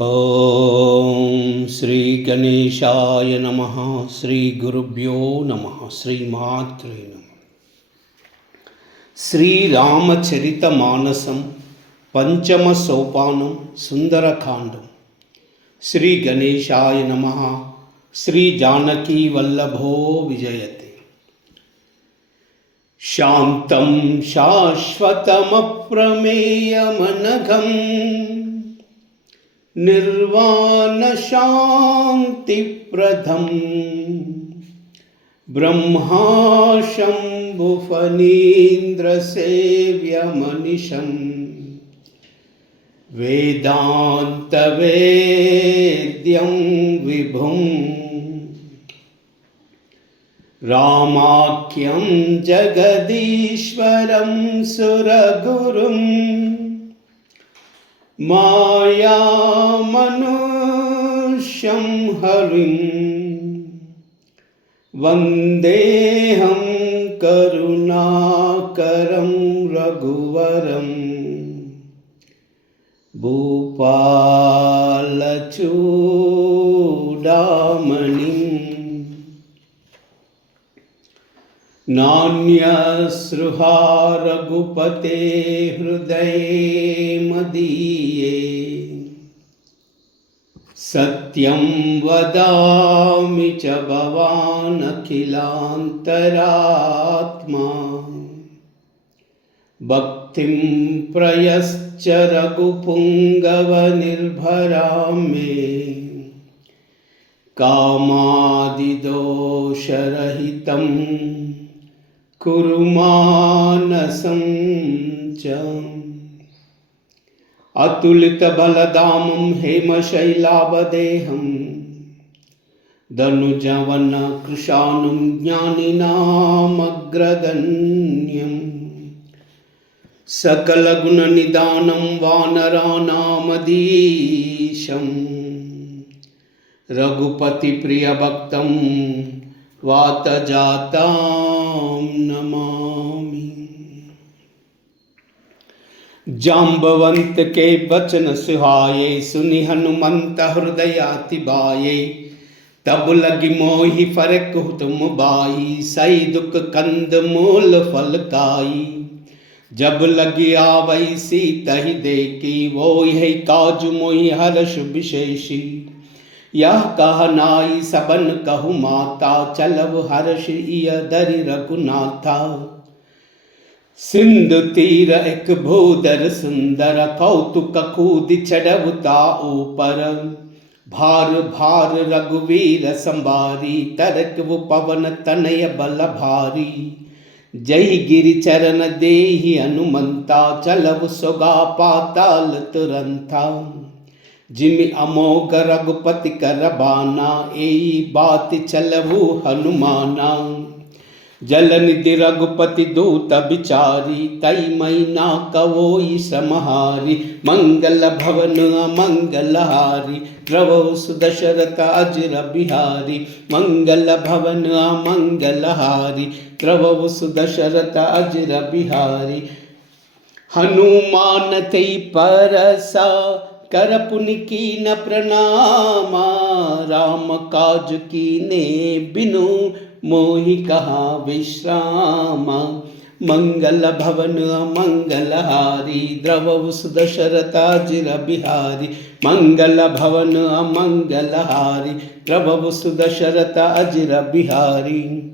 ओम श्री गणेशाय नमः। श्री गुरुभ्यो नमः। श्रीमात्रे नमः। श्रीरामचरितमानसं पंचम सोपानं सुंदरकांडं। श्री गणेशाय नमः। श्री जानकी वल्लभो विजयते। शान्तं शाश्वतमप्रमेयमनघम् निर्वाणशान्तिप्रदं ब्रह्माशम्भुफणीन्द्रसेव्यमनिशं वेदान्तवेद्यं विभुं रामाख्यं जगदीश्वरं सुरगुरुं मायामनुष्यं हरिं वन्देऽहं करुणाकरं रघुवरं भूपालचूडामणिम्। नान्यस्रुहा रघुपते हृदये मदीये सत्यं वदामि च भवान् अखिलान्तरात्मा। भक्तिं प्रयश्च रघुपुङ्गवनिर्भरां मे कामादिदोषरहितं कुरु मानसं च। अतुलितबलधामं हेमशैलावदेहं धनुजवनकृशानुं ज्ञानिनामग्रगण्यं सकलगुणनिधानं वानराणामधीशं रघुपतिप्रियभक्तं वातजातां नमामि। जाम्बवंत के बचन सुहाये सुनि हनुमंत हृदयाति बाये। तब लगी मोहि फरक तुम बाई सही दुख कंद मूल फल काई। जब लगी आवई सीतहि देखी वो यही काजु मोहि हर्ष विशेषी। यह कह नाई सबन कहु माता चलव हर्ष इय दरि रघुनाथा। सिंधु तीर एक भूधर सुंदर कौतुक कूदि चढ़वता ऊपर। भार भार रघुवीर संभारी तरक वो पवन तनय बल भारी। जय गिरि चरण देहि हनुमंता चलव सोगा पाताल तुरंता। जिमि अमोघ रघुपति कर बाना एई बात चलवु हनुमाना। जलनिधि रघुपति दूत बिचारी तई मैना कवोई समहारी। मंगल भवन अमंगलहारी द्रवौ सुदशरथ अजर बिहारी। मंगल भवन अमंगलहारी द्रवौ सुदशरथ अजर बिहारी। हनुमान तई परसा कर पुनि कीन प्रणामा। राम काज कीने बिनु मोहि कहा विश्रामा। मंगल भवन अमंगलहारी द्रवौ सुदशरथ अजर बिहारी। मंगल भवन अमंगलहारी द्रवौ सुदशरथ अजर बिहारी।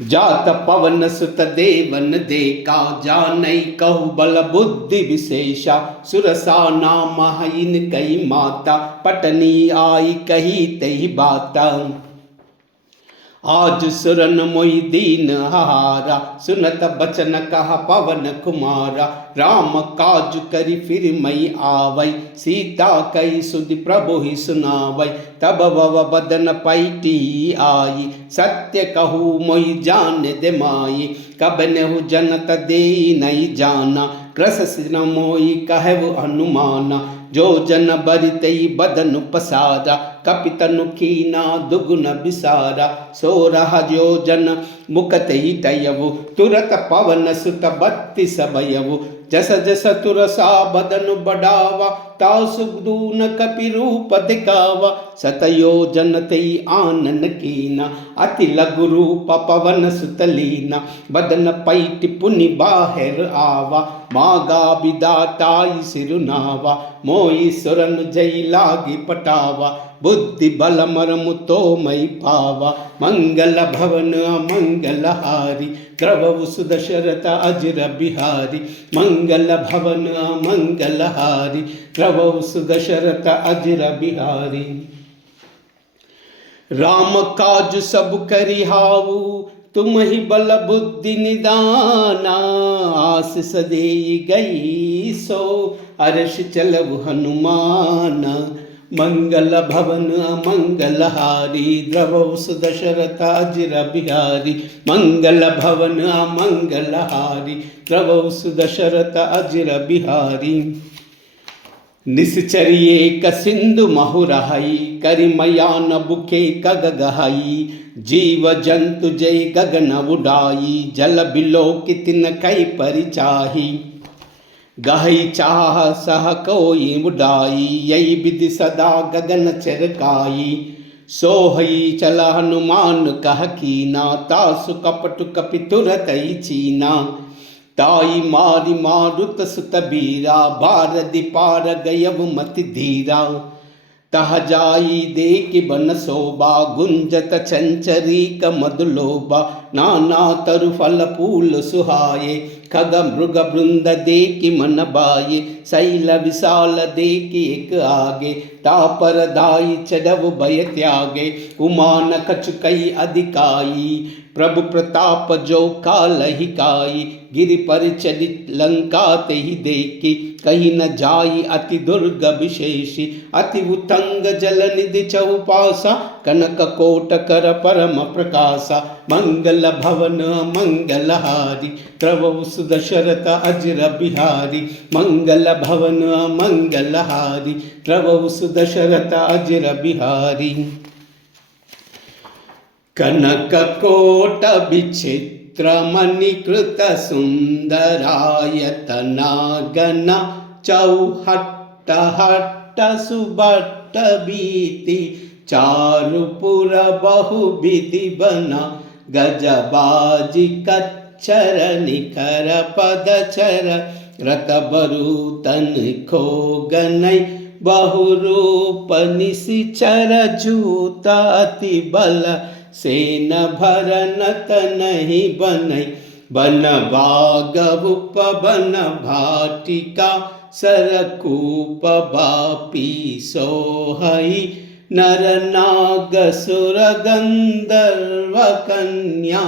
जात पवन सुत देवन देखा जानई कहु बल बुद्धि विशेषा। सुरसा नाम हईन कई माता पटनी आई कही तही बाता। आज सुरन मोहि दीन हारा सुनत बचन कहा पवन कुमारा। राम काज करि फिर मई आवै सीता कई सुधि प्रभु ही सुनावै। तब भव बदन पैटी आई सत्य कहू मोहि जान दे माई। कब नेहु जनत दे नहीं जाना कृस सिन मोहि कहु हनुमाना। जो जन बरितई बदन पसारा कपितनु कीना दुगुन बिसारा। सो रह जो जन मुकत ही तयवु तुरत पवन सुत बत्ति सबयवु। जस जस तुरसा बदन बढ़ावा, ताउ सुखदून कपि रूप दिखावा। सतयोजन तेई आनन कीना, अति लघु रूप पवन सुतलीना। बदन पैटि पुनि बाहिर आवा, मागा विदाताई सिरुनावा। मोई सुरन जई लागी पटावा, बुद्धि बल मरमु तो मई पावा। मंगल भवन मंगलहारी, द्रवहु सुदशरथ अजिर बिहारी। मंगल भवन मंगलहारी, द्रवहु सुदशरथ अजिर बिहारी। राम काज सब करिहाऊ, तुम ही बल बुद्धि निदाना। आशीष देई गई सो, अर्ष चलऊ हनुमाना। मंगल भवन मंगलहारी, द्रवहु सुदशरथ अजिर बिहारी। मंगल भवन मंगलहारी, द्रवहु सुदशरथ अजिर बिहारी। निश्चर्ये क सिंधु महुरहई, करिमयान बुके कग गहई। जीव जंतु जय गगन उडाई, जल बिलो कितिन कई परिचाही। गहई चाह सह कोई उडाई, यही विधि सदा गगन चरकाई। सोहई चल हनुमान कह कीना, तासु कपटु कपि तुरतई चीना। ताई मारी मारुत सुत बीरा, भारदि पार गयव मति धीरा। तह जाई देखि बन शोभा, गुंजत चंचरी क मधुलोभा। नाना तरु फल फूल सुहाये, खग मृग वृंद देखि मन बाये। शैल विशाल देखि एक आगे, तापर दाई चढ़व भय त्यागे। उमान कछुकई अधिकाई, प्रभु प्रताप जो काल ही काई। गिरि पर चढ़ी लंका तेहि देखी, कहीं न जाई अति दुर्ग विशेषी। अति उतंग जल निधि चहुपासा, कनक कोट कर परम प्रकाशा। मंगल भवन मंगलहारी, द्रवहु सुदशरथ अजिर बिहारी। मंगल भवन मंगलहारी, द्रवहु सुदशरथ अजिर बिहारी। कनक कोट विचित्र मणिकृत सुंदरायतना गना। चौहट्ट हट्ट सुबट्ट बीति, चारुपुर बहु विधि बना। गजबाजी कच्छर निखर पदचर, रत बरूतन खो गनई। बहुरूप निशिचर जूत अति बल, सेन भरनत नहीं बनई। बन बाग उपवन भाटिका, सरकूप बापी सोहई। नर नाग सुर गंधर्व कन्या,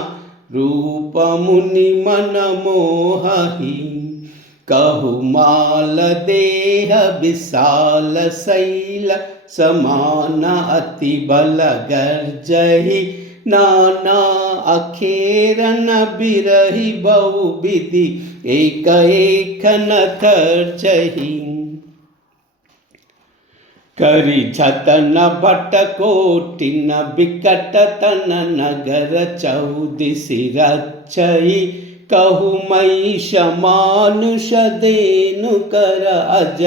रूप मुनि मन मोहही। कहु माल देह विशाल शैल, समान अति बल गर्जहि। नाना अखेरन बिरहि बहु विधि, एक एक न खर्चहि। करि जतन भट कोटि न बिकट तन, नगर चौदिसि रचई। कहु महिष मानुष देनु कर अज,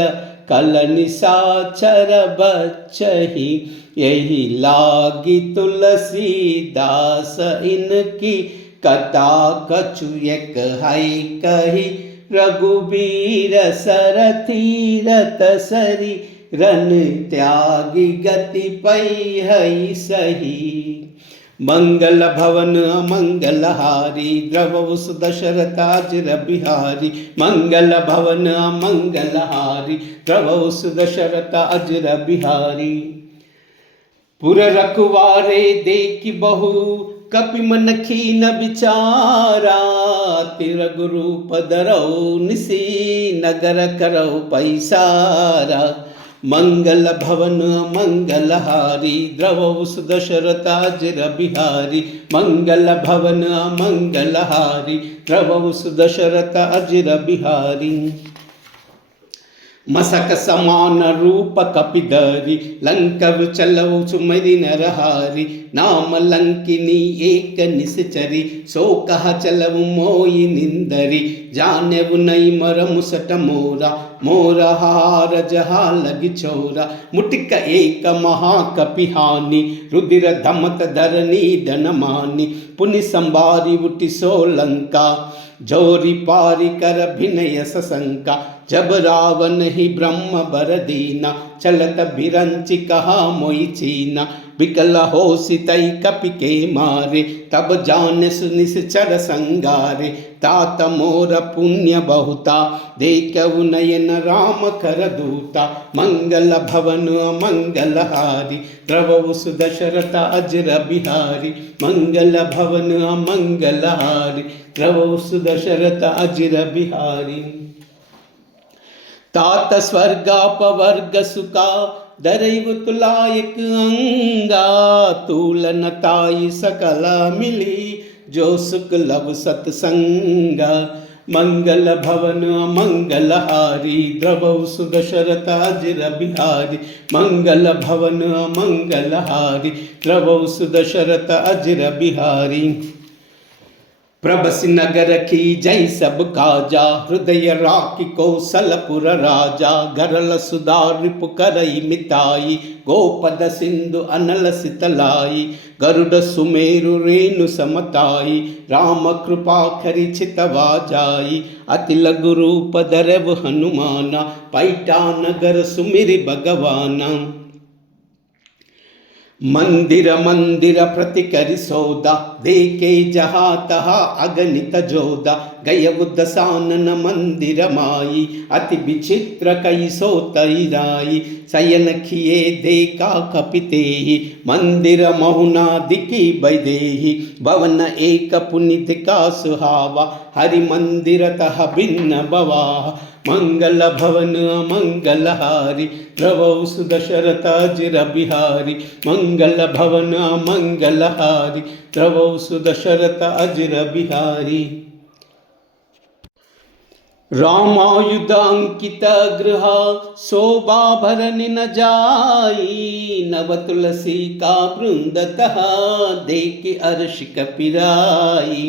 कल निशाचर बचहि। यही लागी तुलसीदास इनकी, कथा कछु एक है कही। रघुबीर सरथी रत सरी, रन त्यागी गति पई है सही। मंगल भवन मंगलहारी, द्रवहु सुदशरथ अजिर बिहारी। मंगल भवन मंगलहारी, द्रवहु सुदशरथ अजिर बिहारी। पुर रखवारे देखि बहु, कपि मन खीन विचारा। तिरगु रूप धरऊ निसी, नगर करऊ पैसारा। मंगल भवन मंगलहारी, द्रवहु सुदशरथ अजिर बिहारी। मंगल भवन मंगलहारी, द्रवहु सुदशरथ अजिर बिहारी। मसक समान रूप कपिधरि लंकव चलऊ सुमरि नरहारी नाम लंकिनी एक निश्चरी सो कह चलऊ मोई निंदरी जानेव नई मर मुसट मोरा मोरा हार जहा लगी छोरा मुटिक एक महाकपिहानी रुदिर धमत धरनी धनमानी पुनि संबारी उठी सोलंका जोरी पारी कर भिनय सशंका जब रावण ही ब्रह्म बर दीना चलत बिरंचि कहा मोई चीना विकल हो सितई कपि के मारे तब जान सुनिश्चर संगारे तात मोर पुण्य बहुता देखऊ नयन राम कर दूता मंगल भवन मंगल हारी द्रवऊ सुदशरथ अजर बिहारी मंगल भवन मंगल हारी द्रवऊ सुदशरथ अजर बिहारी तात स्वर्गापवर्ग सुका दरैव तुलायक अंगा तुलनताई सकल मिली जो सुख लव सत्संगा मंगल भवन मंगल हारी द्रवऊ सुदशरथ अजर बिहारी मंगल भवन मंगल हारी द्रवऊ सुदशरथ अजर बिहारी प्रभसि नगर की जय सब काजा हृदय राखी कौशलपुर राजा गरल सुधा रिपु करई मिताई गोपद सिंधु अनल सितलाई गरुड सुमेरु रेणु समताई राम कृपा खरि छितवा जाई अति लघु रूप धरव हनुमाना पैठा नगर सुमिरि भगवाना मंदिर मंदिर प्रतिकरि सौदा देखे जहा तहा अगणित जोदा गय दसानन मंदिर माई अति विचित्र कई सो तैराई शयन किए देखा कपिते मंदिर महुना दिखी बैदेही भवन एक पुनित का सुहावा हरि मंदिर तह भिन्न बवा मंगल भवन मंगल हारी द्रवऊ सुदशरथ अजर बिहारी मंगल भवन मंगल हारी द्रवऊ सुदशरथ अजर बिहारी रामायुध अंकित गृह शोभाभरनि न जाई नव तुलसी का वृंदतः देखे अर्श कपिराई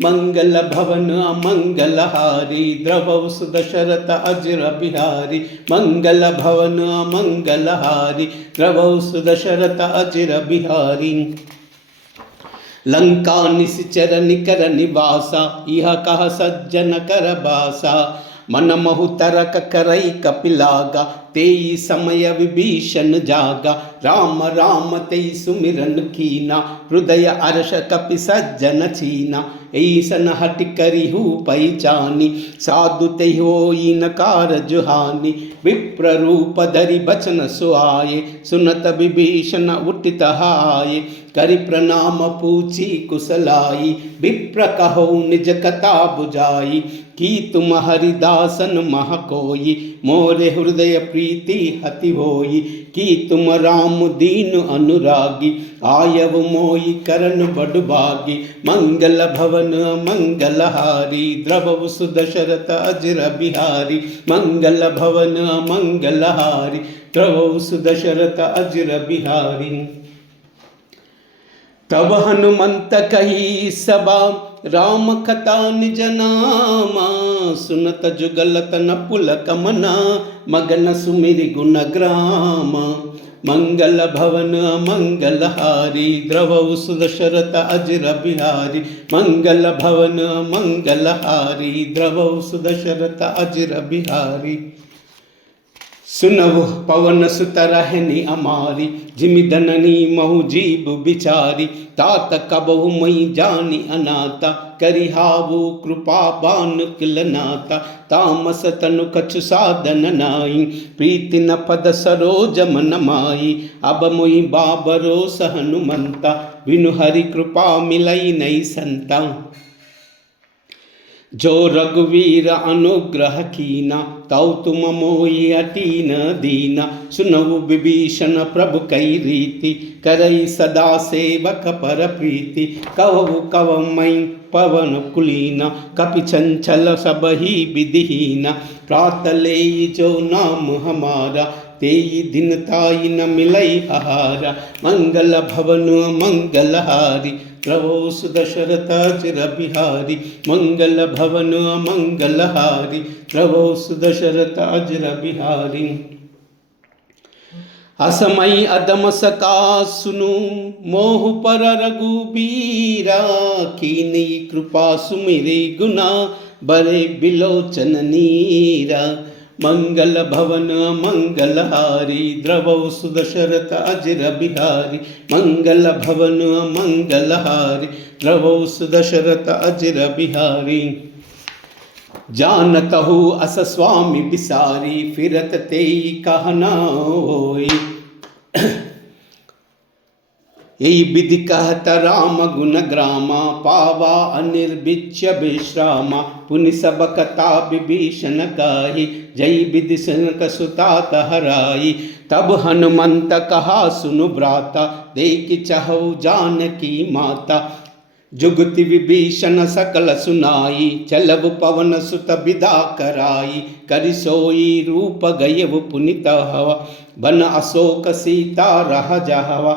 मंगल भवन मंगल हारी द्रवऊ सुदशरथ अजर बिहारी मंगल भवन मंगल हारी द्रवऊ सुदशरथ अजर बिहारी लंका निश्चर निकर निवासा इह कह सज्जन कर बासा मन महु तरक करई कपिलागा तेई समय विभीषण जागा राम राम तेई सुमिरन कीना हृदय अर्श कपि सज्जन छीना ऐसन हट करिहु पहचानी साधु तेहि होई नकार जुहानी विप्र रूप धरि बचन सुआये सुनत विभीषण उठित हाये करि प्रणाम पूछी कुशलाई विप्र कहो निज कथा बुझाई कि तुम हरिदासन मह कोई मोरे हृदय प्रीति हति होई कि तुम राम दीन अनुरागी आयव मोई करन बड़भागी मंगल भवन मंगल हारी द्रवऊ सुदशरथ अजर बिहारी मंगल भवन मंगल हारी द्रवऊ सुदशरथ अजर बिहारी तब हनुमंत कही सबा राम कथा निज नामा सुनत जुगलत न पुलक मना मगन सुमिरि गुण ग्राम मंगल भवन मंगल हारी द्रवऊ सुदशरथ अजर बिहारी मंगल भवन मंगल हारी द्रवऊ सुदशरथ अजर बिहारी सुनवु पवन सुत रहनी अमारी जिमि धननी महु जीव बिचारी तात कबहु मई जानी अनाता करिहावु कृपा बान किलनाता तामस तनु कछु साधन नाई प्रीति न पद सरोज मन माई अब मोई बाबरो हनुमंता बिनु हरि कृपा मिलई नहीं संता जो रघुवीर अनुग्रह कीना तौ तुम मोहि अटी न दीना। सुनऊ विभीषण प्रभु कई रीति करई सदा सेवक पर प्रीति। कवऊ कव मई पवन कुलीना कपि चंचल सब ही विधिहीना। प्रात ले जो नाम हमारा तेई दिन ताई न मिलई आहारा। मंगल भवन मंगलहारी प्रभो सुदशरथ अजिर बिहारी। मंगल भवन मंगलहारी प्रभो सुदशरथ अजिर बिहारी। असमय अदम सका सुनु मोह पर रघुबीरा। कीनी कृपा सुमिरि गुना बरे बिलोचन नीरा। मंगल भवन मंगलहारी द्रवौ सुदशरथ अजिर बिहारी। मंगल भवन मंगलहारी द्रवौ सुदशरथ अजिर बिहारी। जानतहु अस स्वामी बिसारी फिरत तेई कहना होई। यही विधि कहत राम गुण ग्रामा पावा अनिर्विच्य विश्रामा। पुनि सब कथा विभीषण गाही जय विधि सनक सुता हराई। तब हनुमंत कहा सुनु भ्राता देखि चहु जानकी माता। जुगति विभीषण सकल सुनाई चलब पवन सुत विदा कराई। करि सोई रूप गयव पुनित हवा बन अशोक सीता रह जहवा।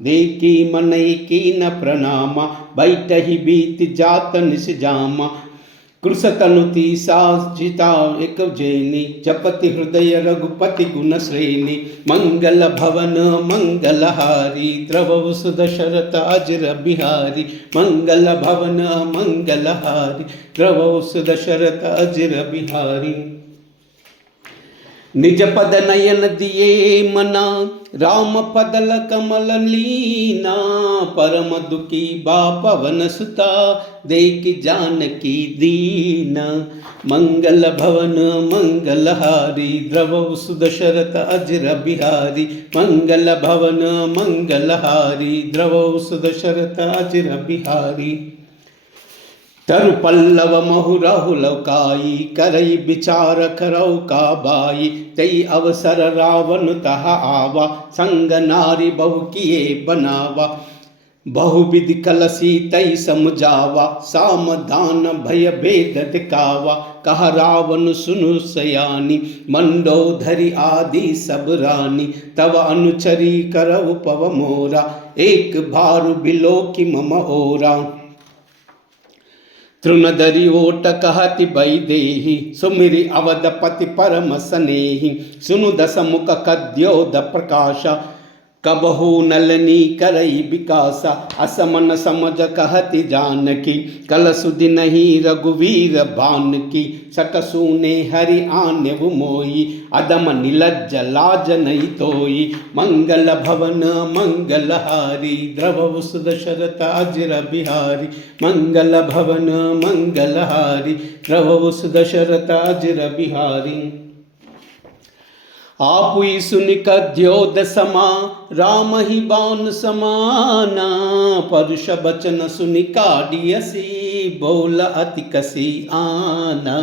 देखी मनई कीन प्रणामा बैठहि बीत जात निस जामा। कृष तनुति साजिता एक जैनी जपति हृदय रघुपति गुण श्रेणी। मंगल भवन मंगलहारी द्रवौ सुदशरथ अजिर बिहारी। मंगल भवन मंगलहारी द्रवौ सुदशरथ अजिर बिहारी। निज पद नयन दिए मना राम पदल कमल लीना। परम दुखी बा पवन सुता देखि जानकी दीना। मंगल भवन मंगलहारी द्रवौ सुदशरथ अजिर बिहारी। मंगल भवन मंगलहारी द्रवौ सुदशरथ अजिर बिहारी। तरु पल्लव महु राहुल काई करई विचार करौ का बाई। तई अवसर रावण तह आवा संग नारी बहु किए बनावा। बहुविधि कलसी तई समझावा सामधान भय भेद दिखावा। कह रावण सुनु सयानी मंडोधरी आदि सब रानी। तव अनुचरी करऊ पव मोरा एक भार बिलो की मम ओरा। तृणधरी ओट कहति वैदेही सुमिरि अवधपति परम स्नेही। सुनु दस मुख कद्योद प्रकाश कबहु नलनी करई विकासा। असमन समझ कहति जानकी कल सुधि नहीं रघुवीर भान की। सकसूने हरि आन्यव मोई अदम नीलज्ज लाज नहीं तोई। मंगल भवन मंगलहारी द्रवौ सुदशरथ अजिर बिहारी। मंगल भवन मंगलहारी द्रवौ सुदशरथ अजिर बिहारी। आपुई सुनि कद्योद समा राम ही बाण समाना। परुष बचन सुनि काढ़ियसी बोल अति कसी आना।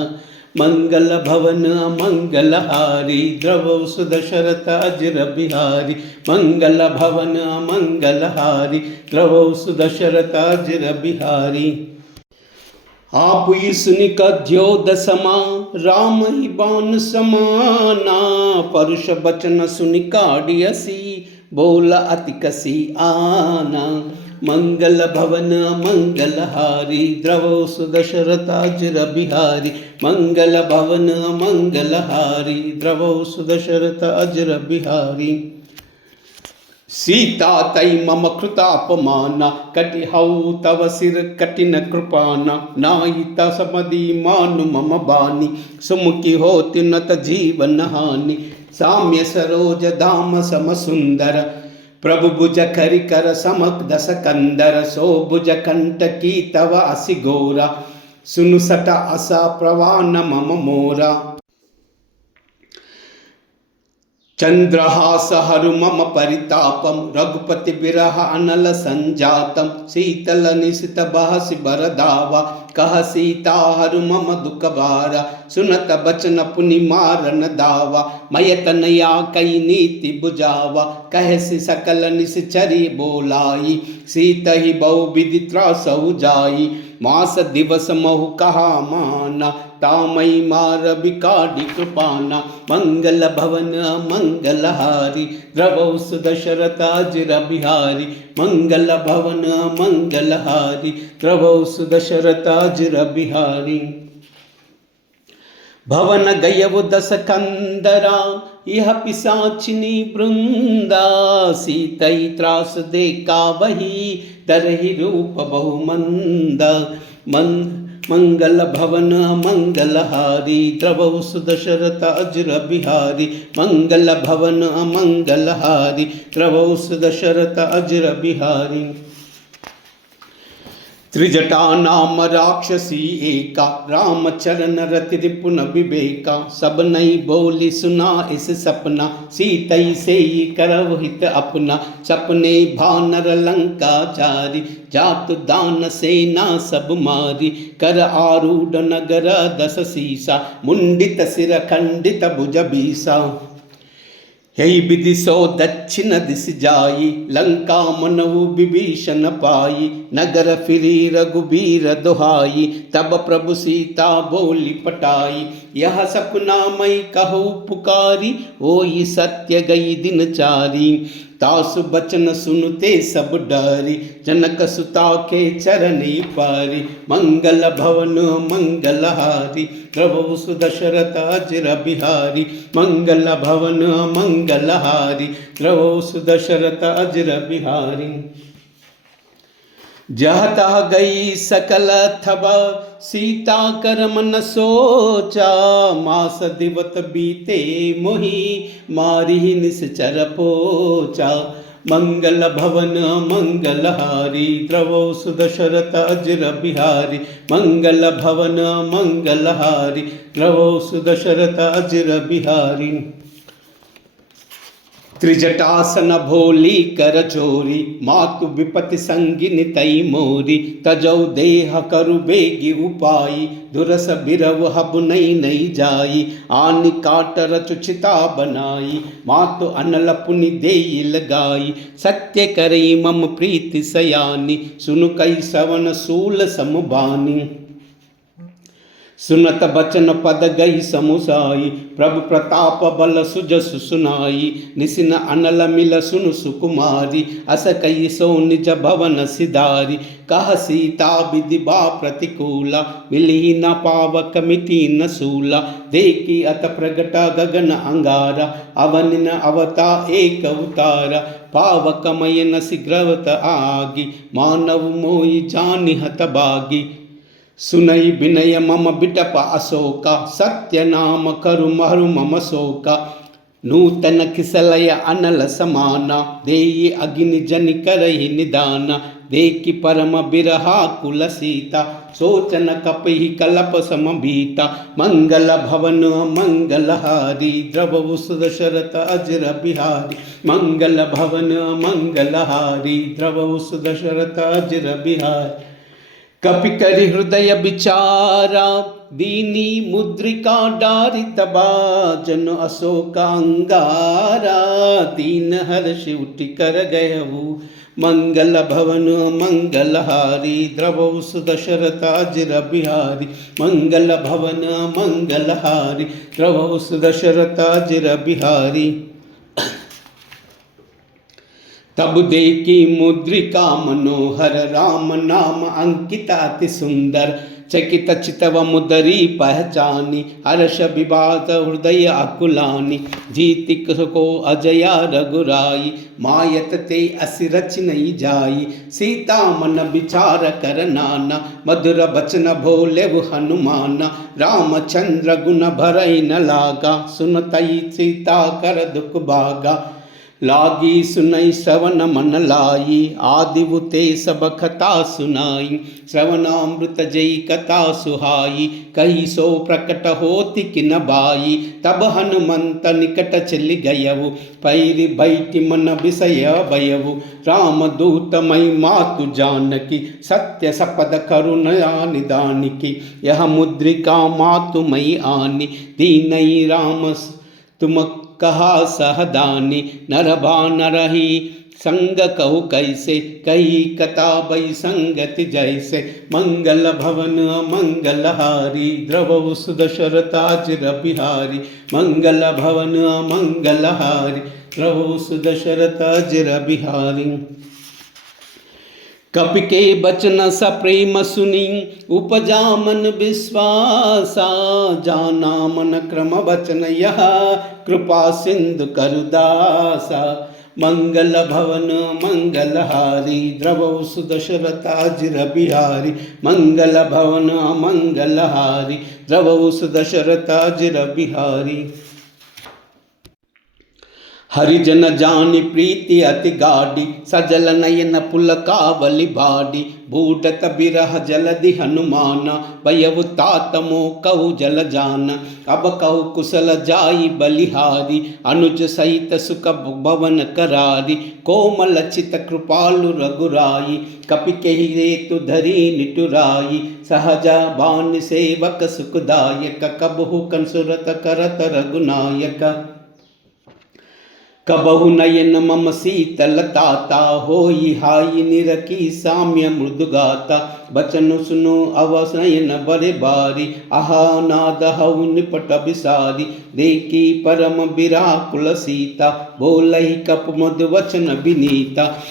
मंगल भवन मंगलहारी द्रवौ सुदशरथ अजिर बिहारी। मंगल भवन मंगलहारी द्रवौ सुदशरथ अजिर बिहारी। आपुई सुनि कद्योद समा राम ही बाण समाना। परुष बचन सुनि काढ़ियसी बोल अति कसी आना। मंगल भवन मंगलहारी द्रवौ सुदशरथ अजिर बिहारी। मंगल भवन मंगलहारी द्रवौ सुदशरथ अजिर बिहारी। सीता तई मम कृतापमाना कटि हऊ तव सिर कठिन कृपाना। नाहित समधि मानु मम बानी सुमुखी होति नत जीवन हानि। साम्य सरोज धाम सम सुंदर प्रभु भुज करि कर समक दस कंदर। सो भुज कंठ की तव असि गोरा सुनु सट असा प्रवान मम मोरा। चंद्रहास हरु मम परितापम रघुपति विरह अनल संजातम शीतल निशित बहसि बरदावा कह सीता हरु मम दुख बारा सुनत बचन पुनि मारन दावा मय तनया कई नीति बुझावा कहसि सकल निश्चरी बोलाई सीत ही बहु विधि त्रासहु जाई मास दिवस महु कहा माना तामई मार बिकाडी कृपाना मंगल भवन मंगलहारी द्रवौ सुदशरथ अजिर बिहारी मंगल भवन मंगलहारी द्रवौ सुदशरथ अजिर बिहारी भवन गयवु दस कंदरा यह पिशाचिनी वृंदा सीतई त्रास देखा वही तरहि रूप बहुमंदा मंगल भवन मंगलहारी द्रवौ सुदशरथ अजिर बिहारी मंगल भवन मंगलहारी द्रवौ सुदशरथ अजिर बिहारी त्रिजटा नाम राक्षसी एका रामचरण रति रिपुन विवेका सब नई बोली सुना इस सपना सीतई से करव हित अपना सपने भानर लंका चारी जातु दान सेना सब मारी कर आरूढ़ नगर दस सीसा मुंडित सिर खंडित भुज बीसा यही विधि सो दक्षिण दिश जाई लंका मनहु विभीषण पाई नगर फिरी रघुबीर दुहाई तब प्रभु सीता बोली पटाई यह सपना मई कहु पुकारी होई सत्य गई दिन चारी तासु बचन सुनते सब डरी जनक सुता के चरणी पारी मंगल भवन मंगलहारी द्रवौ सुदशरथ अजिर बिहारी मंगल भवन मंगलहारी द्रवौ सुदशरथ अजिर बिहारी जहता गई सकल थब सीता कर मन सोचा मास दिवत बीते मोहि मारी निश्चर पोचा मंगल भवन मंगलहारी द्रवौ सुदशरथ अजिर बिहारी मंगल भवन मंगलहारी द्रवौ सुदशरथ अजिर बिहारी त्रिजटासन भोली कर चोरी मातु विपति संगिनी तई मोरी तजौ देह करु बेगी उपाई दुरस बिरव हब नई नई जाई आनि काटर चुचिता बनाई मातु अनल पुनि देई लगाई सत्य करई मम प्रीति सयानी सुनु कई सवन सूल समुबानी सुनत बचन पद गई समुसाई प्रभु प्रताप बल सुजस सुनाई निसिन अनल मिल सुनु सुकुमारी अस कई सो निज भवन सिधारी कह सीता विधि बा प्रतिकूला मिली न पावक मिति न सूला देखी अत प्रगट गगन अंगारा अवन न अवता एक अवतारा पावक मय न शीघ्रवत आगी मानव मोहि जानि हत बागी सुनई विनय मम बिटप अशोका सत्य नाम करु मरु मम शोका नूतन किसलय अनल समाना देयि अग्नि जनि करहि निदाना देखि परम बिरहा कुल सीता सोचन कपहि कलप समबीता मंगल भवन मंगलहारी द्रवौ सुदशरथ अजिर बिहारी मंगल भवन मंगलहारी द्रवौ सुदशरथ अजिर बिहारी कपि करि हृदय विचारा दीनी मुद्रिका डारित बाजन अशोक अंगारा तीन हर्ष उठ कर गयहु मंगल भवन मंगलहारी द्रवौ सुदशरथ अजिर बिहारी मंगल भवन मंगलहारी द्रवौ सुदशरथ अजिर बिहारी तब देखी मुद्रिका मनोहर राम नाम अंकित अति सुंदर चकित चितव मुदरी पहचानी हर्ष विवाद हृदय अकुलानी जीतिक को अजया रघुराई मायत ते असि रच नहीं जाई सीता मन विचार कर नाना मधुर बचन भोले हनुमाना रामचंद्र गुण भरई न लागा सुनतई सीता कर दुख भागा लागी सुनई श्रवण मन लाई, आदिबुते सब कथा सुनाई। श्रवणामृत जई कथा सुहाई, कही सो प्रकट होति किन बाई। तब हनुमंत निकट चलि गयऊ, पैरि बैठि मन विषय भयऊ। राम दूत मई मातु जानकी, सत्य सपद करुणया निदानिकी। यह मुद्रिका मातु मई आनी, दीनई राम तुम कहा सहदानी। नर बानरहि संग कहु कैसे, कही कथा बई संगति जैसे। मंगल भवन मंगलहारी, द्रवहु सुदशरथाजिर बिहारी। मंगल भवन मंगलहारी, द्रवहु सुदशरथाजिर बिहारी। कपि के बचन सप्रेम सुनी, उपजा मन विश्वासा। जाना मन क्रम बचन यह, कृपा सिंधु करदासा। मंगल भवन मंगलहारी, द्रवहु सुदशरथाजिर बिहारी। मंगल भवन मंगलहारी, द्रवहु सुदशरथाजिर बिहारी। हरिजन जानि प्रीति अति गाढ़ी, सजल नयन पुलकावली बाड़ी। बूढ़त बिरह जलधि हनुमाना, भयउ तात मोह कहु जल जाना। अब कहु कुशल जाई बलिहारी, अनुज सहित सुख भवन करारी। कोमल चित कृपालु रघुराई, कपि केहि हेतु धरी निटुराई। सहजा बान सेवक सुखदायक, कबहु कंसुरत करत रघुनायक। कबहु नयन मम शीतल ताता, होई हाई निरखी साम्य मृदुगाता। बचन सुनो अवस नयन बरे बारी, आहा नाद हऊ निपट बिसारी। देखी परम विराकुल सीता, बोलहि कप मधु वचन विनीता।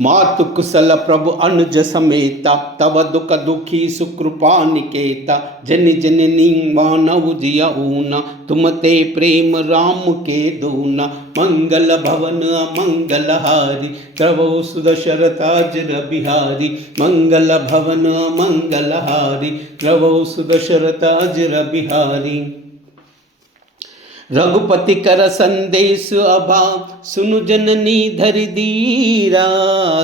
मातु कुशल प्रभु अनुज समेता, तव दुख दुखी सुकृपा निकेता। जन जननी मानव जिया ऊना, तुम ते प्रेम राम के दूना। मंगल भवन मंगलहारी, द्रवहु सुदशरथाजिर बिहारी। मंगल भवन मंगलहारी, द्रवहु सुदशरथाजिर बिहारी। रघुपति कर संदेश अभा, सुनु जननी धरि धीरा।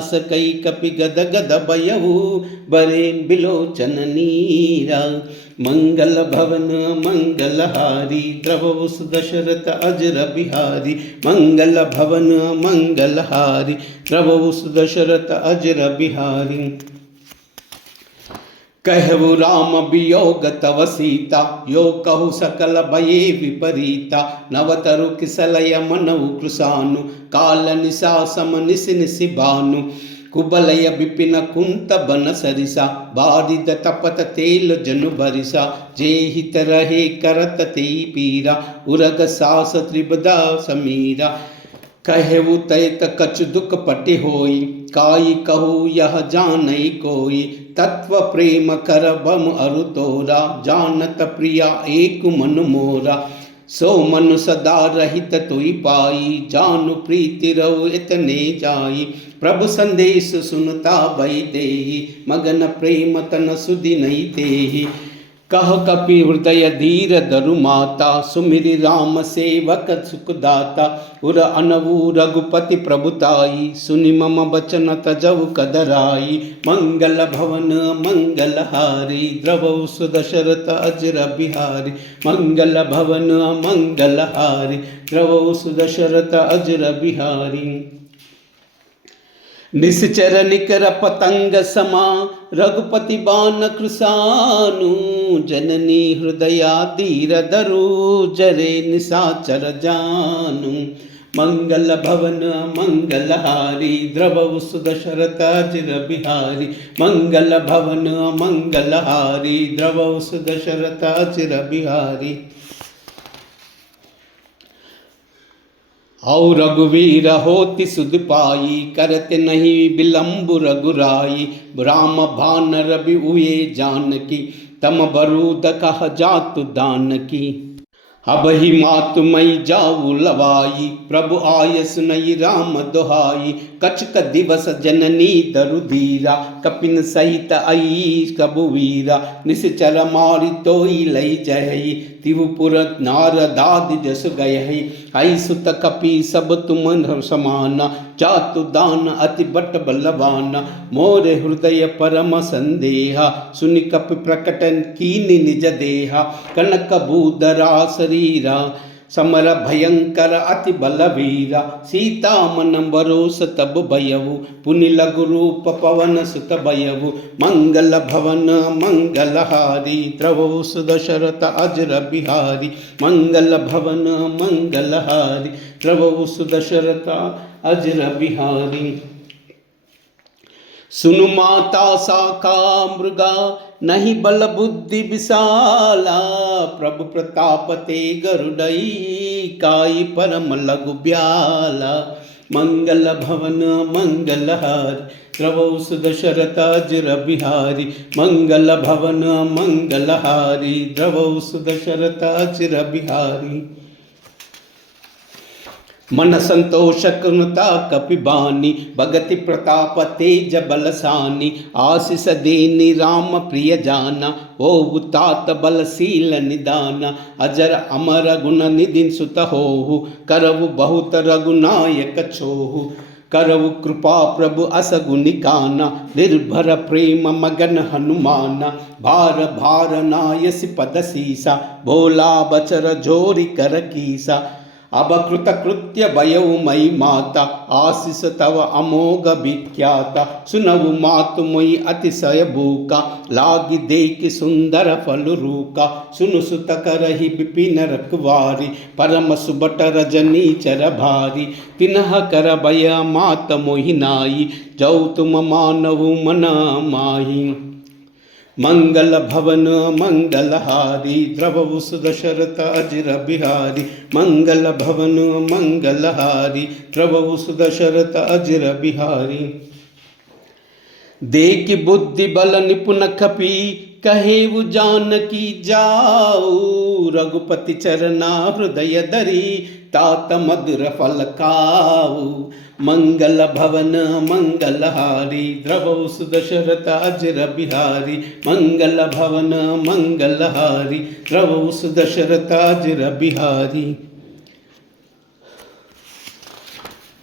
सकई कपि गद गद भयउ, बरे बिलोचन नीरा। मंगल भवन मंगलहारी, द्रवहु सुदशरथाजिर बिहारी। मंगल भवन मंगलहारी, द्रवहु सुदशरथाजिर बिहारी। कहु राम वियोग तव सीता, यो कहु सकल भये विपरीता। नवतरु किसलय मनउ कृशानु, काल निशा सम निसि निसि भानु। कुबलय विपिन कुंत बन सरिसा, बारिद तपत तेल जनु बरिसा। जे हित रहे करत तेई पीरा, उरग सास त्रिबदा समीरा। कहु तैत कछु दुख पटि होई, काई कहू यह जानई कोई। तत्व प्रेम कर बम अरु तोरा, जानत प्रिया एक मन मोरा। सो मन सदा रहित तुई पाई, जानु प्रीति रहो इतने जाई। प्रभु संदेश सुनता भई देहि, मगन प्रेम तन सुधि नहीं तेहि। कह कपि हृदय धीर धरु माता, सुमिरि राम सेवक सुखदाता। उर अनवु रघुपति प्रभुताई, सुनि मम बचन तजउ कदराई। मंगल भवन मंगलहारी, द्रवहु सुदशरथाजिर बिहारी। मंगल भवन मंगलहारी, द्रवहु सुदशरथाजिर बिहारी। निश्चर निकर पतंग समा, रघुपति बान कृशानु। जननी हृदया धीर धरु, जरे निशाचर जानु। मंगल भवन मंगलहारी, द्रवहु सुदशरथाजिर बिहारी। मंगल भवन मंगलहारी, द्रवहु सुदशरथाजिर बिहारी। और रघुवीर होति सुध पाई, करत नहीं विलंब रघुराई। राम भान रवि उये जानकी, तम बरूद कह जातु दानकी। अब ही मातु मई जाऊ लवाई, प्रभु आय सुनई राम दोहाई। कछुक दिवस जननी दरु धीरा, कपिन सहित आई कबुवीरा। निश्चर मारि तोई लई जहि, तिहुपुर नारदादि जस गयहि। आई सुत कपि सब तुम समाना, जातु दान अति बट बलवाना, मोरे हृदय परम संदेहा, सुनि कपि प्रकटन कीनि निज देहा, कनक बूदरा शरीरा, समर भयंकर अति बलवीरा, सीता मन बरोस तब भयऊ, पुनि लघु रूप पवन सुत भयऊ, मंगल भवन मंगलहारी, द्रवौ सुदशरथ अजर बिहारी, मंगल भवन मंगलहारी, द्रवौ सुदशरथ अजर बिहारी। सुनु माता साका मृगा, नहीं बल बुद्धि विशाला, प्रभु प्रताप ते गरुड़ई, काई परम लघु ब्याला, मंगल भवन मंगलहारी, द्रवौ सुदशरथ अजर बिहारी, मंगल भवन मंगलहारी, द्रवौ सुदशरथ अजर बिहारी। मन संतोष कृता कपिबानी, भगति प्रताप तेज बलसानी, आशीष देनी राम प्रिय जाना, ओ तात बलशील निदाना, अजर अमर गुण निधि सुत होहु, करवु बहुत रघुनायक छोहु, करवु कृपा प्रभु असगुनिकाना, निर्भर प्रेम मगन हनुमाना, भार भार नायसि पद सीसा, भोला बचर जोरी कर कीसा, अब कृत कृत्य भयउ मई माता, आशीष तव अमोघ विख्याता, सुनवु मातु मोई अतिशय भूका, लागी देख सुंदर फल रूका, सुनु सुत करहि विपिन रखवारी, परम सुबट रजनी चर भारी, तिन्ह कर भय मात मोहि नाई, जौ तुम मानवु मना माही, मंगल भवन मंगलहारी, द्रवौ सुदशरथ अजर बिहारी, मंगल भवन मंगलहारी, द्रवौ सुदशरथ अजर बिहारी। देख बुद्धि बल निपुण कपि, कहेउ जानकी जाऊ, रघुपति चरना हृदय धरी, तात मधुर फल खाऊ, मंगल भवन मंगलहारी, द्रवौ सुदशरथ अजर बिहारी, मंगल भवन मंगलहारी, द्रवौ सुदशरथ अजर बिहारी।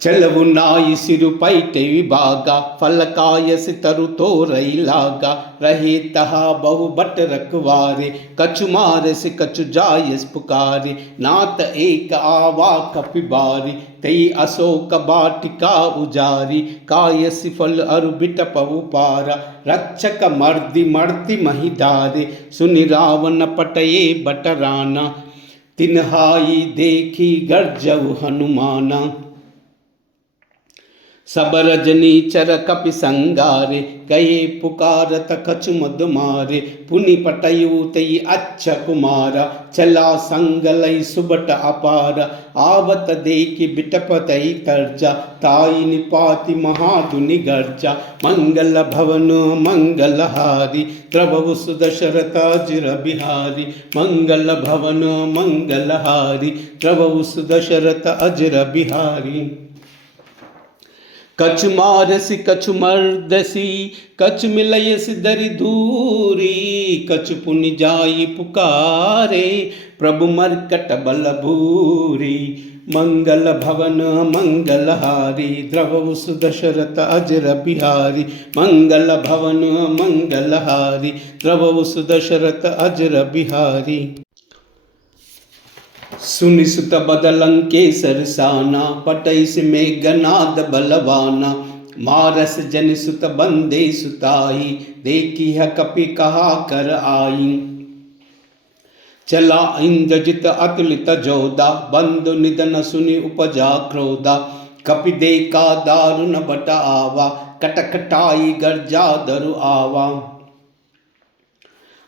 चलवु नाई सिरु पैटे विभागा, फलकाय सितरु तोरई लागा, रहे तहा बहु बट रखवारे, कछु मार से कछु जायस पुकारे, नात एक आवा कपिबारी, तई अशोक बाटिका उजारी, काय सिफल अरु बिटपवु पारा, रक्षक मर्दि मर्ति महिधारे, सुनि रावण पटये बटराना, तिन्हाई देखी गर्जऊ हनुमाना, सब रजनी चर कपि संगारे, कहे पुकारत कछु मद मारे, पुनि पटयु तई अच्छा कुमारा, चला संग लई सुबट अपारा, आवत देखि बिटपतई तर्जा, ताई निपाति महाधुनि गर्जा, मंगल भवन मंगलहारी, द्रवौ सुदशरथ अजर बिहारी, मंगल भवन मंगलहारी, द्रवौ सुदशरथ अजर बिहारी। कछु मारसी कछु मर्दसी, कछु मिलयसि दरि धूरी, कछु पुनि जाई पुकारे, प्रभु मर्कट बल भूरी, मंगल भवन मंगलहारी, द्रवौ सुदशरथ अजर बिहारी, मंगल भवन मंगलहारी, द्रवौ सुदशरथ अजर बिहारी। सुनि सुत बदलंके सरसाना, पटैस मेघनाद बलवाना, मारस जन सुत बंदे सुताई, देखी है कपि कहा कर आई, चला इंद्रजित अतुलित जोधा, बंधु निधन सुनि उपजा क्रोधा, कपि देखा दारुण बट आवा, कटकटाई गर्जा दरु आवा,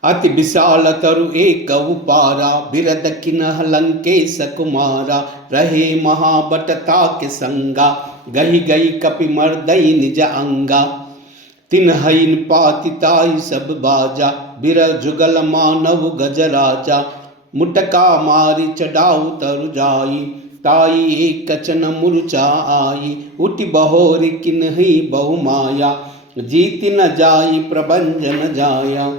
अति विशाल तरु एक उपारा, बिरद किन्ह लंकेश कुमारा, रहे महाबटता के संगा, गही गई कपि मर्दई निज अंगा, तिन्हइन पातिताई सब बाजा, बिरल जुगल मानव गजराजा, मुटका मारी चढ़ाऊ तरु जाई, ताई एक कचन मूर्छा आई, उठि बहोरी किन्ही बहु माया, जीति न जाई प्रभंजन जाया,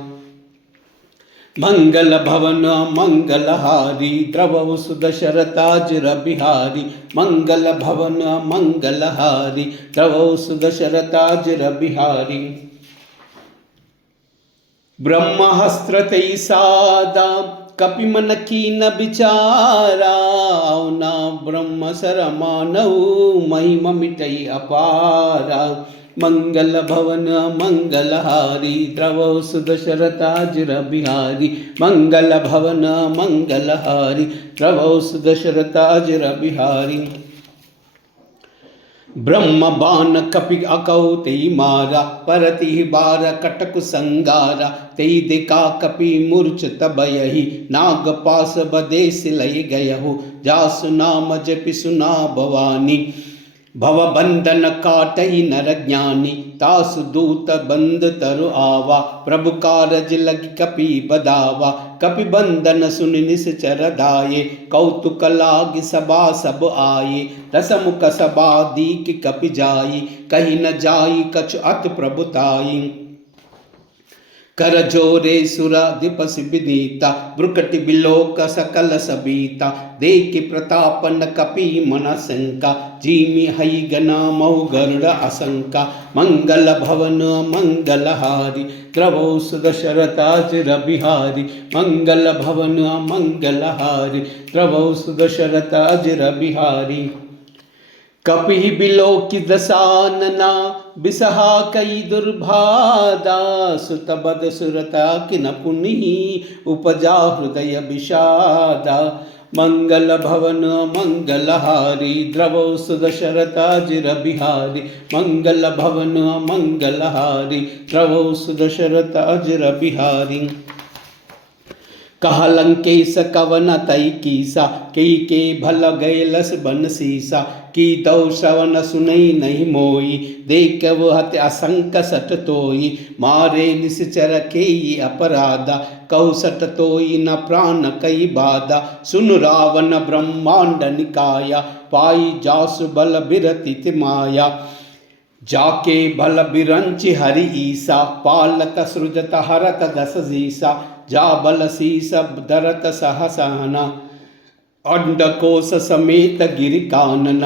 मंगल भवन मंगलहारी द्रवौ सुदशरथाजिर बिहारी मंगल भवन मंगलहारी द्रवौ सुदशरथाजिर बिहारी ब्रह्मास्त्र तै सादा कपिमन कीन बिचारा औना ब्रह्म सर मानव महिमा मिटै अपारा मंगल भवन मंगलहारी द्रवौ सुदशरथाजिर बिहारी मंगल भवन मंगलहारी द्रवौ सुदशरथाजिर बिहारी ब्रह्म बाण कपि अकौ तेई मारा परति बार कटक संगारा तेई दिका कपि मूर्छित भयहि नाग पास बदे सिलय गयहु जासु नाम जपि सुना भवानी भव बंधन काटहि नर ज्ञानी तासु दूत बंद तरु आवा प्रभु कारज लग कपि बदावा कपि बंधन सुन निश्चर दाये कौतुक लाग सभा सब आये रसमुख सभा दीक कपि जाई कहीं न जाई कछु अत प्रभुताई कर जोरे सुराधिपस विनीता ब्रुकटि बिलोक सकल सबीता देख प्रतापन कपि मन शंका जीमि हई गना मऊ गरुड़ असंका मंगल भवन मंगलहारी द्रवौ सुदशरथाजिर बिहारी मंगल भवन मंगलहारी द्रवौ सुदशरथाजिर बिहारी कपि बिलोकि दसानना बिसहा कई दुर्भादा सुत बद सुरता किन पुनि उपजा हृदय विषादा मंगल भवन मंगलहारी द्रवौ सुदशरथाजिर बिहारी मंगल भवन मंगलहारी द्रवौ सुदशरथाजिर बिहारी कहा लंकेश कवन तई कीसा कई के भल गैलस बन सीसा की दौ श्रवण सुनई नहीं मोई देख वो हत असंक सट तोई मारे निश्चर के अपराधा कहु सट तोई न प्राण कई बाधा सुन रावण ब्रह्मांड निकाया पाई जासु बल बिरति माया जाके भल बिरंचि हरि ईसा पालक सृजत हरत दस जीसा जा बल शीस धरत सहसहना अंडकोश समेत गिरि कानन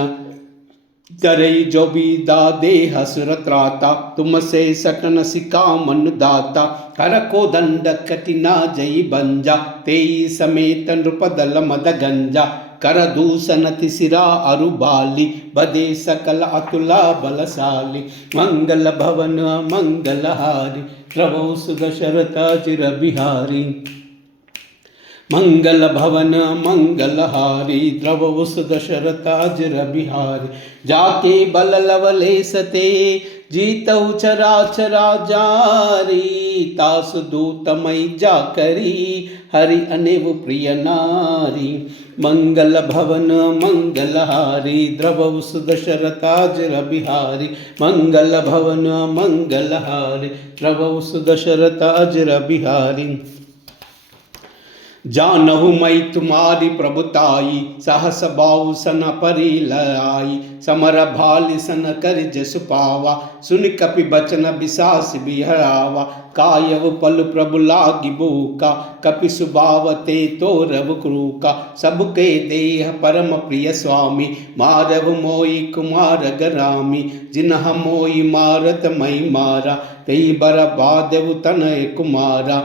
तरई जो बीदा देह सुरत्राता तुमसे सटन सिका मन दाता कर को दंड कटिना जई बंजा तेई समेत नृपदल मद गंजा कर दूषण तिसिरा अरुबाली बदे सकल अतुला बलशाली मंगल भवन मंगलहारी द्रवौ सुदशरथाजिर बिहारी मंगल भवन मंगलहारी द्रवौ सुदशरथाजिर बिहारी जाके बल लवलेशते जीतौ चराचरा जारी तासु दूतमय जा करी हरि अनेव प्रिय नारी मंगल भवन मंगलहारी द्रवौ सुदशरथाजिर बिहारी मंगल भवन मंगलहारी द्रवौ सुदशरथाजिर बिहारी जानहु मई तुम्हारी प्रभुताई सहस बाहु सन परि लाई समर भालि सन कर जसु पावा सुन कपि बचन बिसास बिहरावा कायव पल प्रभु लागी भूका कपि सुभावते तोरव क्रूका सबके देह परम प्रिय स्वामी मारव मोई कुमार गरामी जिन्ह मोई मारत मई मारा तेई बर बादेव तनय कुमारा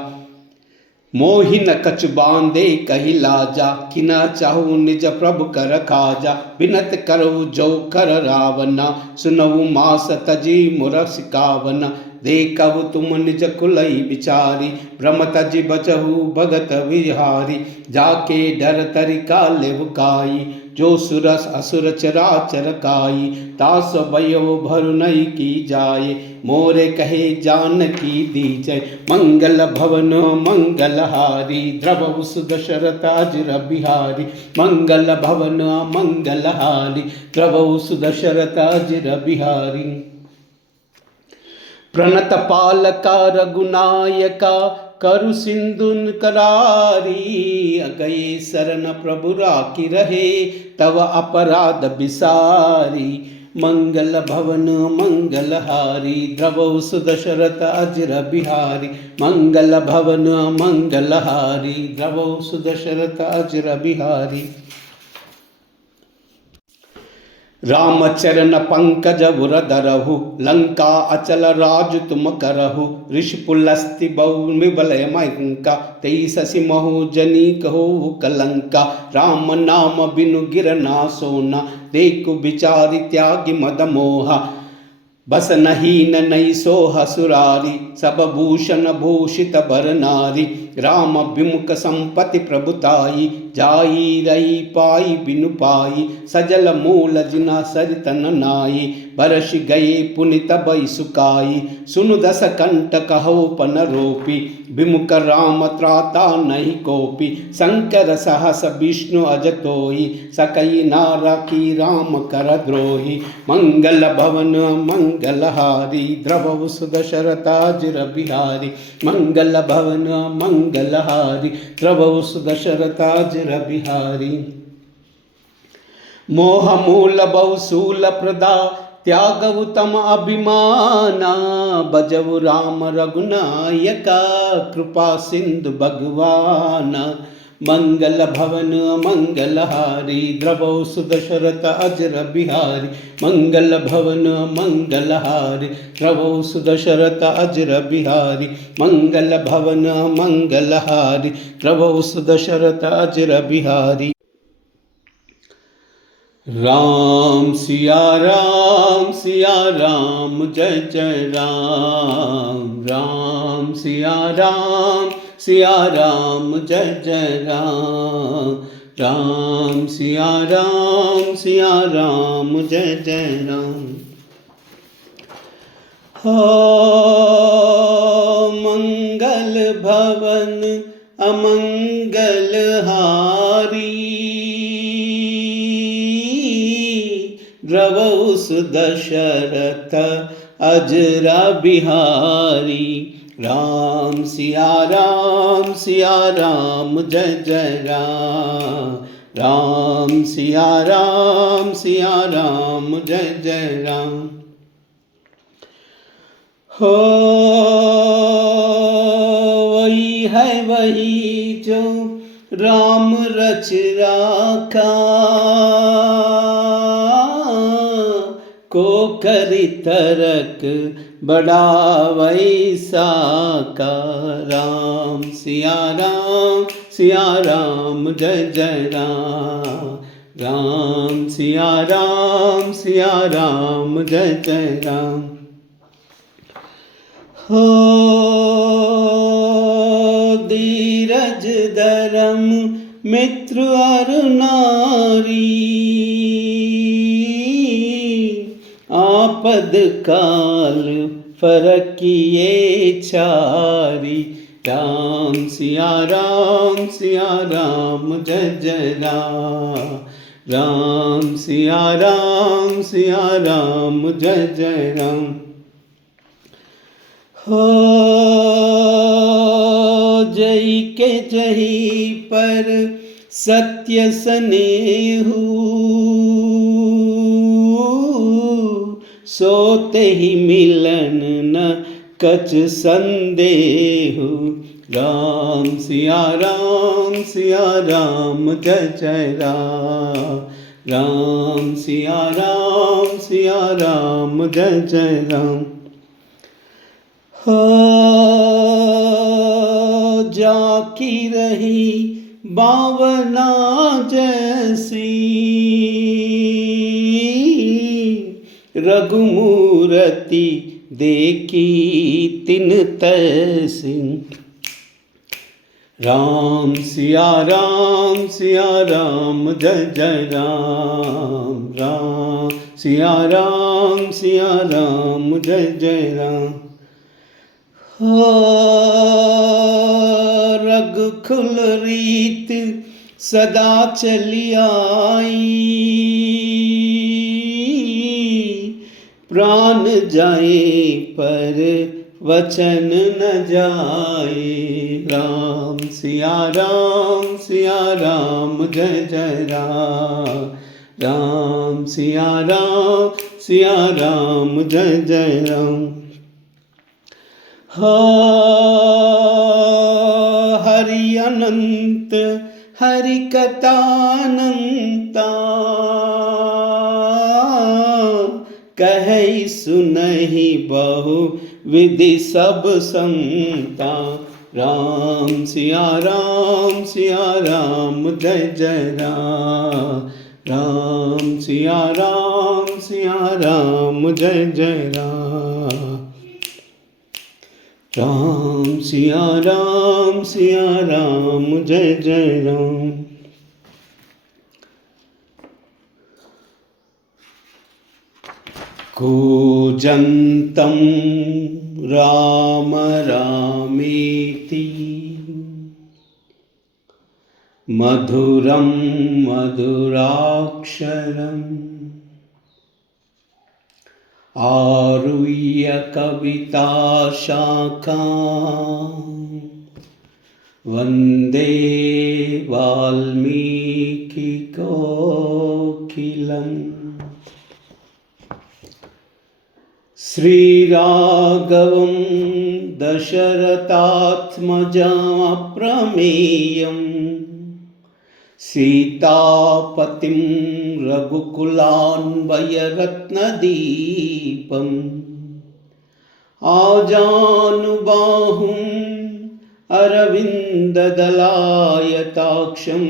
मोहि न कछ बांधे कही लाजा किना चाहू निज प्रभु कर खाजा बिनत करो जो कर रावना सुनऊ मास तजी मुर सिकावना देखव तुम निज कुलई बिचारी भ्रम तजी बचहु भगत विहारी जाके डर तरिका लेवकाई जो सुरस असुर चराचर काई तास भयो भरु नई की जाए मोरे कहे जान की दीजय मंगल भवन मंगलहारी द्रवौ सुदशरथाजिर बिहारी मंगल भवन मंगलहारी द्रवौ सुदशरथाजिर बिहारी प्रणत पालका रघुनायका करु सिंधुन करारी गए शरण प्रभु राखी रहे तव अपराध बिसारी मंगल भवन मंगलहारी द्रवौ सुदशरथ अजर बिहारी मंगल भवन मंगलहारी द्रवौ सुदशरथ अजर बिहारी रामचरण पंकज उरधरहु लंका अचल राजु तुम करहु ऋषिपुलस्ति बहुविबलय मंका तेईसि महु जनी कहो कलंका राम नाम बिनु गिर ना सोना देखु विचारि त्यागि मद मोहा बस नहीं नई सोह सुरारी सब भूषण भूषित बर नारी राम विमुख संपति प्रभुताई जाई रही पाई बिनु पाई सजल मूल जिना सरितन नाई बरस गए पुनित बई सुकाई सुनु दस कंठ कहो पन रोपी विमुख राम त्राता नहीं कोपी शंकर सहस विष्णु अजतोई सकई नारा की राम कर द्रोही मंगल भवन मंगलहारी द्रवौ सुदशरथाजिर बिहारी मंगल भवन मंगलहारी द्रवौ सुदशरथाजिर बिहारी मोह मूल बहुशूल प्रदा त्यागव तम अभिमाना बजव राम रघुनायका कृपा सिंधु भगवाना मंगल भवन मंगलहारी द्रवौ सुदशरथ अजर बिहारी मंगल भवन मंगलहारी द्रवौ सुदशरथ अजर बिहारी मंगल भवन मंगलहारी द्रवौ सुदशरथ अजर बिहारी राम सिया राम जय जय राम राम सिया राम जय जय राम राम सिया राम जय जय राम हो मंगल भवन अमंगल हारी द्रवौ सुदशरथ अजरा बिहारी राम सिया राम जय जय राम राम सिया राम जय जय राम हो वही है वही जो राम रच राखा को करी तरक बड़ा वैसा का राम सिया राम जय जय राम राम सिया राम जय जय राम हो धीरज धर्म मित्र और नारी आपद काल फरकिए चारी राम सिया राम जय जय राम राम सिया राम जय जय राम हो जय के जही पर सत्य स्नेहु सोते ही मिलन न कछ संदेहु राम सिया राम जय जय राम राम सिया राम जय जय राम हो जाकी रही बावना जैसी रघुमूर्ति देखी तिन तैसी राम सिया राम जय जय राम राम सिया राम जय जय राम हो रघुकुल रीत सदा चली आई प्राण जाए पर वचन न जाए राम सिया राम जय जय राम राम सिया राम जय जय राम। हरि अनंत हरि कथानंता, कहि सुनहि बहु विधि सब संता। राम सिया राम जय जय राम। राम सिया राम जय जय राम। राम सिया राम जय जय राम। कूजन्तं राम रामेति, मधुरं मधुराक्षरम्, आरुह्य कविताशाखां, वन्दे वाल्मीकिकोकिलम्। श्रीराघवं दशरथात्मजमप्रमेयं, सीतापतिं रघुकुलान्वयरत्नदीपम्, आजानुबाहुम् अरविन्ददलायताक्षं,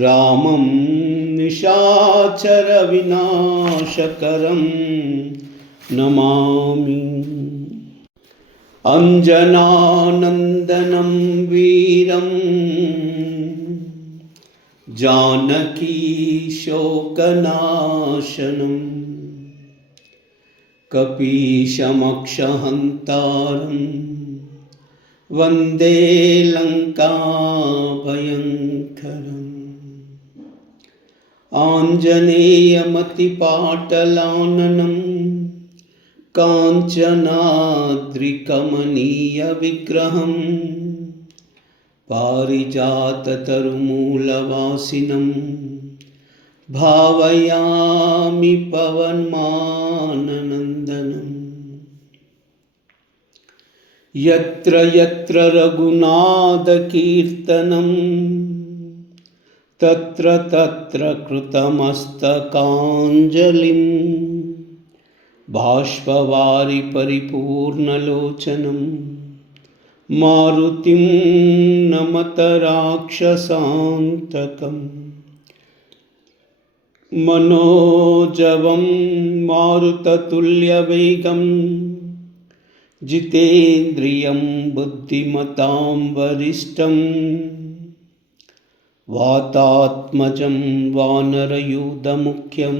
रामं निशाचरविनाशकरं नमामि। अञ्जनानन्दनं वीरं, जानकी शोकनाशनं, कपीशमक्षहन्तारं, वन्दे लङ्काभयङ्करम्। आञ्जनेयमतिपाटलाननं, काञ्चनाद्रिकमनीयविग्रहं, पारिजाततरुमूलवासिनं, भावयामि पवनमाननन्दनम्। यत्र यत्र रघुनाथकीर्तनं, तत्र तत्र कृतमस्तकाञ्जलिं, बाष्पवारि परिपूर्णलोचनं, मारुतिं नमत राक्षसान्तकम्। मनोजवं मारुततुल्यवेगं, जितेन्द्रियं बुद्धिमतां वरिष्ठं, वातात्मजं वानरयूथमुख्यं,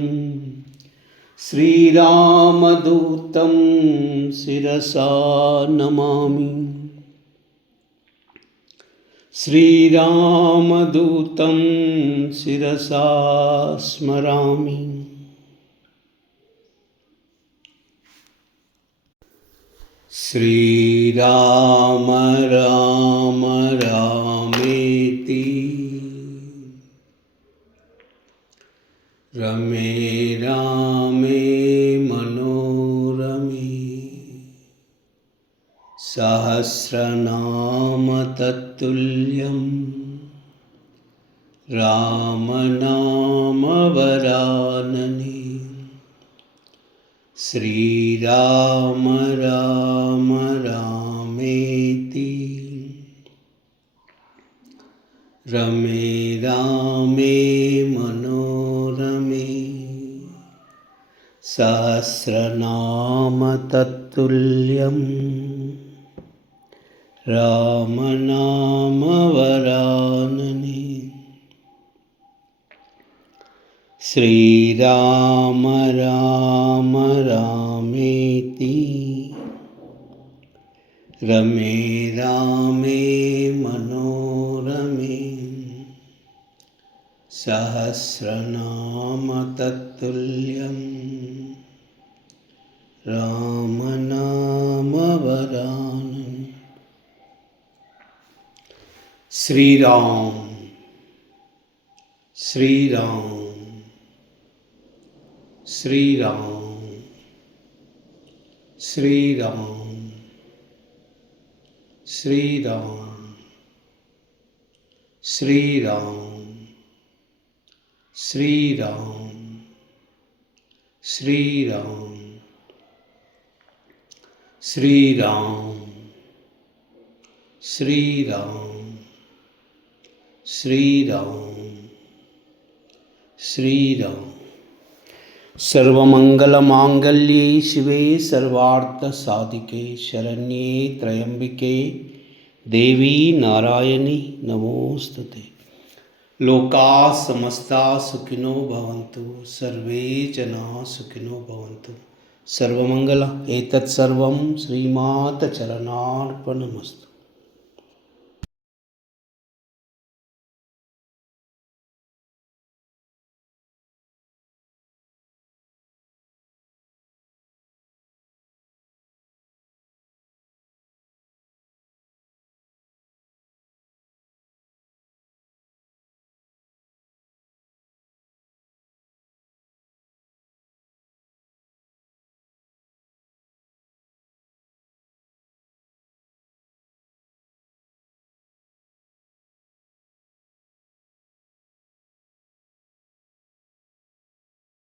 श्रीरामदूतं शिरसा नमामि। श्रीरामदूतं शिरसा स्मरामि। श्रीराम राम रामेति, रमे रामे मनोरमे, सहस्रनाम तत्तुल्यं, रामनाम वरानने। श्रीराम राम रामेति, रमे रामे मनोरमे, सहस्रनाम तत्तुल्यं, रामनाम वरानने। श्रीराम राम रामेति, रमे रामे मनोरमे, सहस्रनाम तत्तुल्यं, रामनाम वरानने। श्री राम श्री राम श्री राम श्री राम श्री राम श्री राम श्री राम श्री राम श्री राम श्री राम श्री राम श्री राम। सर्वमंगलमांगल्ये शिवे सर्वार्थसाधिके शरण्ये त्र्यंबिके देवी नारायणी नमोस्तुते। लोकाः समस्ताः सुखिनो भवन्तु, सर्वे जनाः सुखिनो भवन्तु। सर्वमंगल एतत् सर्वं श्रीमाता चरणार्पणमस्तु।